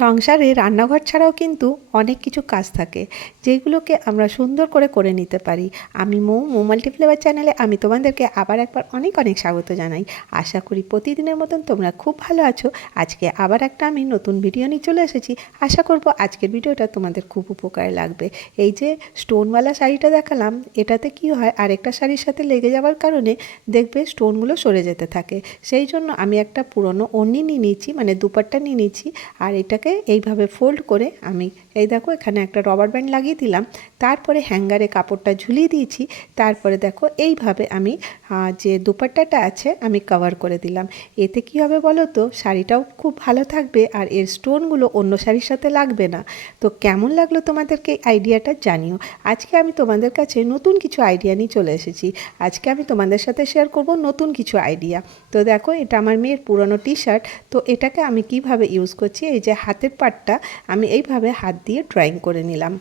সংসারে রান্নাঘর ছাড়াও কিন্তু অনেক কিছু কাজ থাকে, যেগুলোকে আমরা সুন্দর করে করে নিতে পারি। আমি মৌ মৌ মাল্টিফ্লেভার চ্যানেলে আমি তোমাদেরকে আবার একবার অনেক অনেক স্বাগত জানাই। আশা করি প্রতিদিনের মতন তোমরা খুব ভালো আছো। আজকে আবার একটা আমি নতুন ভিডিও নিয়ে চলে এসেছি। আশা করব আজকের ভিডিওটা তোমাদের খুব উপকারে লাগবে। এই যে স্টোনওয়ালা শাড়িটা দেখালাম, এটাতে কি হয়, আরেকটা শাড়ির সাথে লেগে যাওয়ার কারণে দেখবে স্টোনগুলো সরে যেতে থাকে। সেই জন্য আমি একটা পুরনো ওড়নি নিয়ে নিয়েছি মানে দুপাট্টা নিয়ে নিয়েছি, আর এটাকে এইভাবে ফোল্ড করে আমি, এই দেখো এখানে একটা রবার ব্যান্ড লাগিয়ে দিলাম, তারপরে হ্যাঙ্গারে কাপড়টা ঝুলিয়ে দিয়েছি, তারপরে দেখো এইভাবে আমি যে দুপাট্টাটা আছে আমি কভার করে দিলাম। এতে কি হবে বলো তো শাড়িটাও খুব ভালো থাকবে আর এর স্টোনগুলো অন্য শাড়ির সাথে লাগবে না। তো কেমন লাগল তোমাদেরকে আইডিয়াটা জানিও। আজকে আমি তোমাদের কাছে নতুন কিছু আইডিয়া নিয়ে চলে এসেছি। আজকে আমি তোমাদের সাথে শেয়ার করব নতুন কিছু আইডিয়া। তো দেখো এটা আমার মেয়ের পুরনো টি শার্ট তো এটাকে আমি কীভাবে ইউজ করছি? এই যে হাতের পাটটা আমি এইভাবে হাত দিয়ে ড্রয়িং করে নিলাম।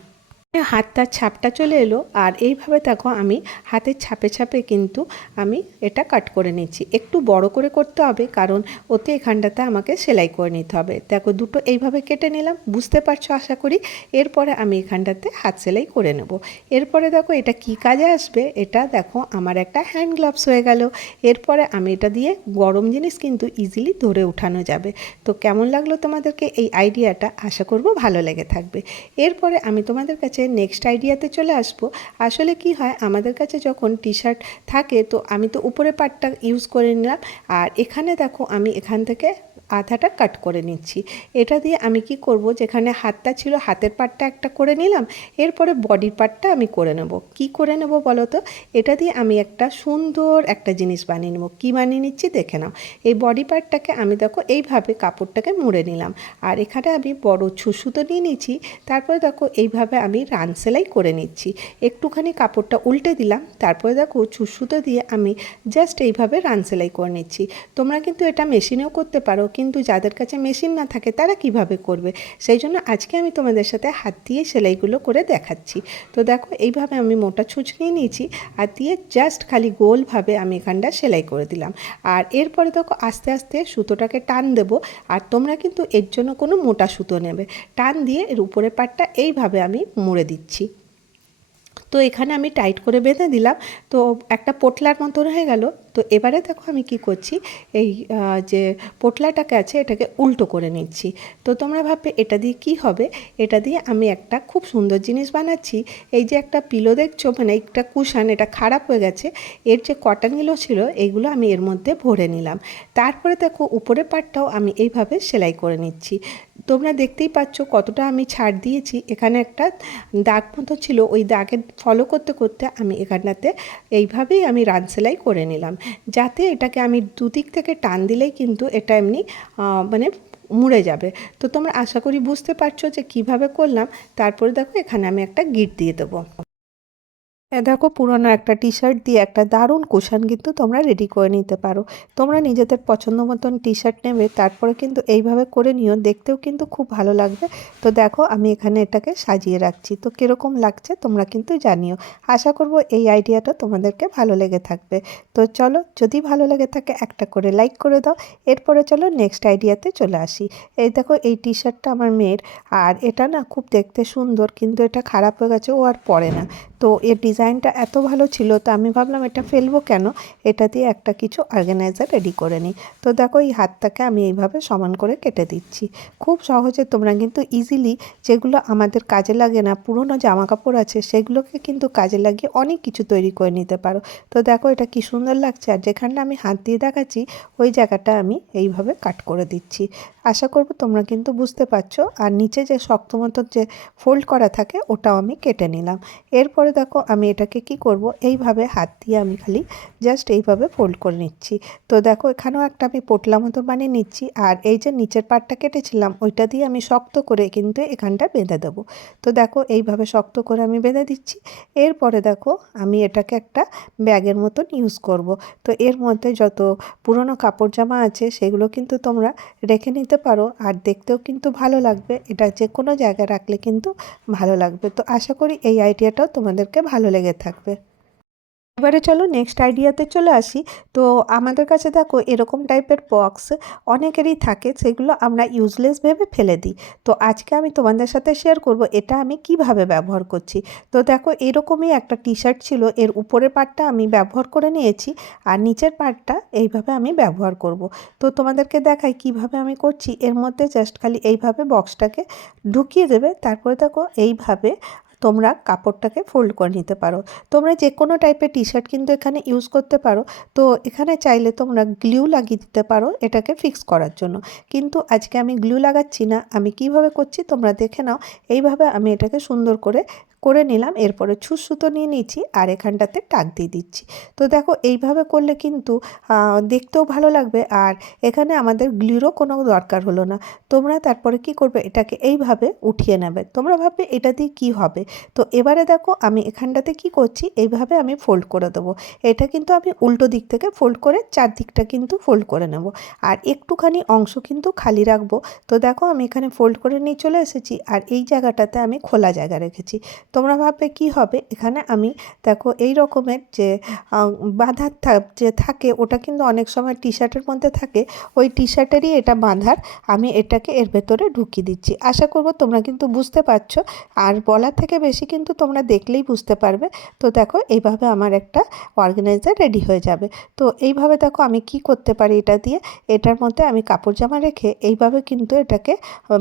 হাতটার ছাপটা চলে এলো, আর এইভাবে দেখো আমি হাতের ছাপে ছাপে কিন্তু আমি এটা কাট করে নিচ্ছি। একটু বড় করে করতে হবে, কারণ ওতে এখানটাতে আমাকে সেলাই করে নিতে হবে। দেখো দুটো এইভাবে কেটে নিলাম, বুঝতে পারছ আশা করি? এরপরে আমি এখানটাতে হাত সেলাই করে নেব। এরপরে দেখো এটা কি কাজে আসবে? এটা দেখো আমার একটা হ্যান্ড গ্লাভস হয়ে গেল। এরপরে আমি এটা দিয়ে গরম জিনিস কিন্তু ইজিলি ধরে উঠানো যাবে। তো কেমন লাগল তোমাদেরকে এই আইডিয়াটা আশা করব ভালো লেগে থাকবে। এরপরে আমি তোমাদের কাছে নেক্সট আইডিয়াতে চলে আসব। আসলে কি হয়, আমাদের কাছে যখন টি শার্ট থাকে, তো আমি তো উপরে পাটটা ইউজ করে নিলাম। আর এখানে দেখো, আমি এখান থেকে আধাটা কাট করে নিচ্ছি। এটা দিয়ে আমি কি করব? যেখানে হাতটা ছিল, হাতের পাটটা একটা করে নিলাম, এরপরে বডির পাটটা আমি করে নেব। কি করে নেব বলো তো? এটা দিয়ে আমি একটা সুন্দর একটা জিনিস বানিয়ে নেব। কী বানিয়ে নিচ্ছি? দেখে নাও। এই বডি পার্টটাকে আমি দেখো, এইভাবে কাপড়টাকে মুড়ে নিলাম। আর এখানে আমি বড় ছুসুতো নিয়ে নিচ্ছি তারপরে দেখো এইভাবে আমি রান সেলাই করে নিচ্ছি। একটুখানি কাপড়টা উল্টে দিলাম, তারপরে দেখো ছুসুতো দিয়ে আমি জাস্ট এইভাবে রান সেলাই করে নিচ্ছি। তোমরা কিন্তু এটা মেশিনেও করতে পারো। কিন্তু যাদের কাছে মেশিন না থাকে তারা কীভাবে করবে? সেই জন্য আজকে আমি তোমাদের সাথে হাত দিয়ে সেলাইগুলো করে দেখাচ্ছি। তো দেখো, এইভাবে আমি মোটা ছুঁচ নিয়ে নিয়েছি। আর দিয়ে জাস্ট খালি গোলভাবে আমি এখানটা সেলাই করে দিলাম। আর এরপরে দেখো, আস্তে আস্তে সুতোটাকে টান দেব। আর তোমরা কিন্তু এর জন্য কোনো মোটা সুতো নেবে। টান দিয়ে এর উপরের পাটটা এইভাবে আমি মুড়ে দিচ্ছি। তো এখানে আমি টাইট করে বেঁধে দিলাম। তো একটা পোটলার মতন হয়ে গেল। তো এবারে দেখো আমি কি করছি, এই যে পোটলাটাকে আছে এটাকে উল্টো করে নিচ্ছি। তো তোমরা ভাববে এটা দিয়ে কি হবে? এটা দিয়ে আমি একটা খুব সুন্দর জিনিস বানাচ্ছি। এই যে একটা পিলো দেখছ মানে একটা কুশান, এটা খারাপ হয়ে গেছে। এর যে কটনগুলো ছিল এইগুলো আমি এর মধ্যে ভরে নিলাম। তারপরে দেখো উপরের পাটটাও আমি এইভাবে সেলাই করে নিচ্ছি। তোমরা দেখতেই পাচ্ছ কতটা আমি ছাড় দিয়েছি। এখানে একটা দাগ মতো ছিল, ওই দাগের ফলো করতে করতে আমি এখানটাতে এইভাবেই আমি রান সেলাই করে নিলাম। যাতে এটাকে আমি দুদিক থেকে টান দিলেই কিন্তু এটা এমনি মানে মুড়ে যাবে। তো তোমরা আশা করি বুঝতে পারছ যে কীভাবে করলাম। তারপরে দেখো এখানে আমি একটা গিট দিয়ে দেবো। দেখো পুরনো একটা টি শার্ট দিয়ে একটা দারুণ কুশন কিন্তু তোমরা রেডি করে নিতে পারো। তোমরা নিজেদের পছন্দ মতন টি শার্ট নেবে, তারপরে কিন্তু এইভাবে করে নিও, দেখতেও কিন্তু খুব ভালো লাগবে। তো দেখো আমি এখানে এটাকে সাজিয়ে রাখছি। তো কীরকম লাগছে তোমরা কিন্তু জানিও। আশা করব এই আইডিয়াটা তোমাদেরকে ভালো লেগে থাকবে। তো চলো যদি ভালো লেগে থাকে একটা করে লাইক করে দাও। এরপরে চলো নেক্সট আইডিয়াতে চলে আসি। এই দেখো এই টি শার্টটা আমার মেয়ের। আর এটা না খুব দেখতে সুন্দর, কিন্তু এটা খারাপ হয়ে গেছে, ও আর পরে না। তো এর ডিজাইনটা এত ভালো ছিল, তো আমি ভাবলাম এটা ফেলব কেন? এটা দিয়ে একটা কিছু অর্গানাইজার রেডি করে নিই। তো দেখো, এই হাতটাকে আমি এইভাবে সমান করে কেটে দিচ্ছি। খুব সহজে তোমরা কিন্তু ইজিলি যেগুলো আমাদের কাজে লাগে না, পুরনো জামা কাপড় আছে, সেগুলোকে কিন্তু কাজে লাগিয়ে অনেক কিছু তৈরি করে নিতে পারো। তো দেখো, এটা কি সুন্দর লাগছে। আর যেখানটা আমি হাত দিয়ে দেখাচ্ছি, ওই জায়গাটা আমি এইভাবে কাট করে দিচ্ছি। আশা করব তোমরা কিন্তু বুঝতে পারছ। আর নিচে যে শক্ত মতো যে ফোল্ড করা থাকে, ওটাও আমি কেটে নিলাম। এরপরে দেখো আমি এটাকে কি করব? এইভাবে হাত দিয়ে আমি খালি জাস্ট এইভাবে ফোল্ড করে নিচ্ছি। তো দেখো এখানেও একটা আমি পোটলা মতো বানিয়ে নিচ্ছি। আর এই যে নিচের পাটটা কেটেছিলাম, ওইটা দিয়ে আমি শক্ত করে কিন্তু এখানটা বেঁধে দেবো। তো দেখো এইভাবে শক্ত করে আমি বেঁধে দিচ্ছি। এরপরে দেখো আমি এটাকে একটা ব্যাগের মতন ইউজ করব। তো এর মধ্যে যত পুরনো কাপড় জামা আছে, সেগুলো কিন্তু তোমরা রেখে নিতে পারো আর দেখতেও কিন্তু ভালো লাগবে। এটা যে কোনো জায়গায় রাখলে কিন্তু ভালো লাগবে। তো আশা করি এই আইডিয়াটাও তোমাদেরকে ভালো লেগে থাকবে। এবারে চলো নেক্সট আইডিয়াতে চলে আসি। তো আমাদের কাছে দেখো এরকম টাইপের বক্স অনেকেরই থাকে, সেগুলো আমরা ইউজলেস ভেবে ফেলে দিই। তো আজকে আমি তোমাদের সাথে শেয়ার করব এটা আমি কীভাবে ব্যবহার করছি। তো দেখো এরকমই একটা টি শার্ট ছিল, এর উপরের পার্টটা আমি ব্যবহার করে নিয়েছি আর নিচের পার্টটা এইভাবে আমি ব্যবহার করব। তো তোমাদেরকে দেখাই কীভাবে আমি করছি, এর মধ্যে জাস্ট খালি এইভাবে বক্সটাকে ঢুকিয়ে দেবে, তারপরে দেখো এইভাবে তোমরা কাপড়টাকে ফোল্ড করে নিতে পারো। তোমরা যে কোনো টাইপের টি শার্ট কিন্তু এখানে ইউজ করতে পারো। তো এখানে চাইলে তোমরা গ্লু লাগিয়ে দিতে পারো এটাকে ফিক্স করার জন্য। কিন্তু আজকে আমি গ্লু লাগাচ্ছি না, আমি কীভাবে করছি তোমরা দেখে নাও। এইভাবে আমি এটাকে সুন্দর করে করে নিলাম, এরপরে ছুঁচ সুতো নিয়ে নিচ্ছি আর এখানটাতে টাক দিয়ে দিচ্ছি। তো দেখো এইভাবে করলে কিন্তু দেখতেও ভালো লাগবে আর এখানে আমাদের গ্লুরও কোনো দরকার হলো না। তোমরা তারপরে কি করবে, এটাকে এইভাবে উঠিয়ে নেবে। তোমরা ভাববে এটা দিয়ে কী হবে? তো এবারে দেখো আমি এখানটাতে কি করছি? এইভাবে আমি ফোল্ড করে দেবো। এটা কিন্তু আমি উল্টো দিক থেকে ফোল্ড করে চারদিকটা কিন্তু ফোল্ড করে নেব। আর একটুখানি অংশ কিন্তু খালি রাখব। তো দেখো আমি এখানে ফোল্ড করে নিয়ে চলে এসেছি আর এই জায়গাটাতে আমি খোলা জায়গা রেখেছি। তোমরা ভাববে কি হবে? এখানে আমি দেখো এই রকমের যে বাঁধার যে থাকে ওটা কিন্তু অনেক সময় টি শার্টের মধ্যে থাকে। ওই টি শার্টেরই এটা বাঁধার আমি এটাকে এর ভেতরে ঢুকিয়ে দিচ্ছি। আশা করব তোমরা কিন্তু বুঝতে পারছ। আর বলার থেকে বেশি কিন্তু তোমরা দেখলেই বুঝতে পারবে। তো দেখো, এইভাবে আমার একটা অর্গানাইজার রেডি হয়ে যাবে। তো এইভাবে দেখো আমি কি করতে পারি এটা দিয়ে? এটার মধ্যে আমি কাপড় জামা রেখে এইভাবে কিন্তু এটাকে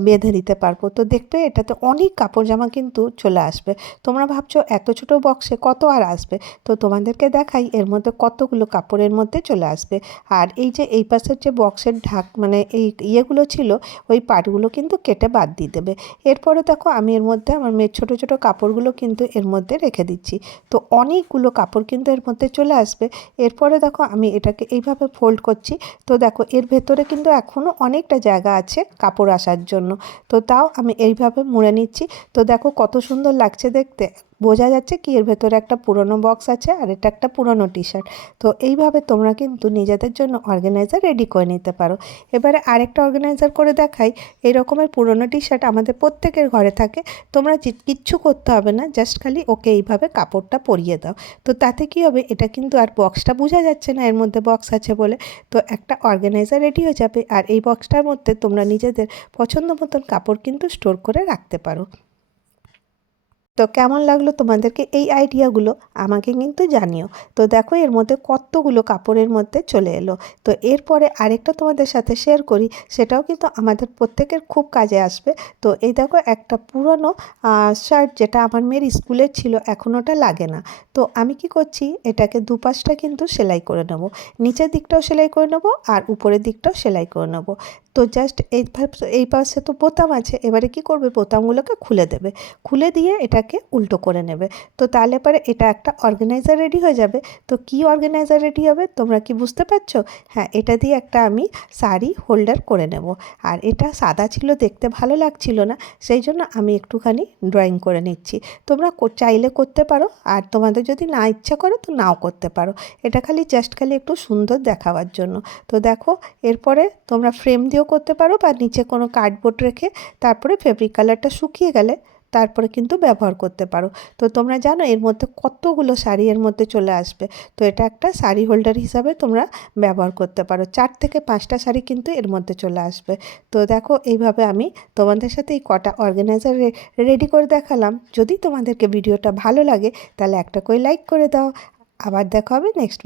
বেঁধে দিতে পারব। তো দেখবে এটাতে অনেক কাপড় জামা কিন্তু চলে আসবে। তোমরা ভাবছ এত ছোট বক্সে কত আর আসবে? তো তোমাদেরকে দেখাই এর মধ্যে কতগুলো কাপড়ের মধ্যে চলে আসবে। আর এই যে এই পাশের যে বক্সের ঢাক মানে এই ইয়েগুলো ছিল, ওই পাটগুলো কিন্তু কেটে বাদ দিয়ে দেবে। এরপরে দেখো আমি এর মধ্যে আমার মেয়ের ছোটো ছোটো কাপড়গুলো কিন্তু এর মধ্যে রেখে দিচ্ছি। তো অনেকগুলো কাপড় কিন্তু এর মধ্যে চলে আসবে। এরপরে দেখো আমি এটাকে এইভাবে ফোল্ড করছি। তো দেখো এর ভেতরে কিন্তু এখনও অনেকটা জায়গা আছে কাপড় আসার জন্য। তো তাও আমি এইভাবে মুড়ে নিচ্ছি। তো দেখো কত সুন্দর লাগছে দেখতে। বোঝা যাচ্ছে কি এর ভেতরে একটা পুরনো বক্স আছে আর এটা একটা পুরনো টি শার্ট তো এইভাবে তোমরা কিন্তু নিজেদের জন্য অর্গানাইজার রেডি করে নিতে পারো। এবারে আরেকটা অর্গানাইজার করে দেখাই। এই রকমের পুরনো টি শার্ট আমাদের প্রত্যেকের ঘরে থাকে। তোমরা কিচ্ছু করতে হবে না জাস্ট খালি ওকে এইভাবে কাপড়টা পরিয়ে দাও। তো তাতে কি হবে? এটা কিন্তু আর বক্সটা বোঝা যাচ্ছে না, এর মধ্যে বক্স আছে বলে। তো একটা অর্গানাইজার রেডি হয়ে যাবে আর এই বক্সটার মধ্যে তোমরা নিজেদের পছন্দ মতন কাপড় কিন্তু স্টোর করে রাখতে পারো। তো কেমন লাগল তোমাদেরকে এই আইডিয়াগুলো আমাকে কিন্তু জানিও। তো দেখো, এর মধ্যে কতগুলো কাপড়ের মধ্যে চলে এলো। তো এরপরে আরেকটা তোমাদের সাথে শেয়ার করি, সেটাও কিন্তু আমাদের প্রত্যেকের খুব কাজে আসবে। তো এই দেখো, একটা পুরনো শার্ট যেটা আমার মেয়ের স্কুলের ছিল, এখন ওটা লাগে না। তো আমি কি করছি, এটাকে দুপাশটা কিন্তু সেলাই করে নেব। নিচের দিকটাও সেলাই করে নেব, আর উপরের দিকটাও সেলাই করে নেব। তো জাস্ট এই এই পাশে তো বোতাম আছে, এবারে কি করবে? বোতামগুলোকে খুলে দেবে। খুলে দিয়ে এটাকে উল্টো করে নেবে। তো তাহলে পরে এটা একটা অর্গানাইজার রেডি হয়ে যাবে। তো কি অর্গানাইজার রেডি হবে? তোমরা কি বুঝতে পারছ? হ্যাঁ এটা দিয়ে একটা আমি শাড়ি হোল্ডার করে নেব। আর এটা সাদা ছিল, দেখতে ভালো লাগছিল না, সেই জন্য আমি একটুখানি ড্রয়িং করে নিচ্ছি। তোমরা চাইলে করতে পারো, আর তোমাদের যদি না ইচ্ছা করো, তো নাও করতে পারো। এটা খালি জাস্ট খালি একটু সুন্দর দেখাবার জন্য। তো দেখো, এরপরে তোমরা ফ্রেম দিয়েও করতে পারো বা নিচে কোনো কার্ডবোর্ড রেখে তারপরে ফেব্রিক কালারটা শুকিয়ে গেলে তারপরে কিন্তু ব্যবহার করতে পারো। তো তোমরা জানো এর মধ্যে কতগুলো শাড়ি এর মধ্যে চলে আসবে। তো এটা একটা শাড়ি হোল্ডার হিসাবে তোমরা ব্যবহার করতে পারো। চার থেকে পাঁচটা শাড়ি কিন্তু এর মধ্যে চলে আসবে। তো দেখো এইভাবে আমি তোমাদের সাথে এই কটা অর্গানাইজার রেডি করে দেখালাম। যদি তোমাদেরকে ভিডিওটা ভালো লাগে তাহলে একটা করে লাইক করে দাও। আবার দেখা হবে নেক্সট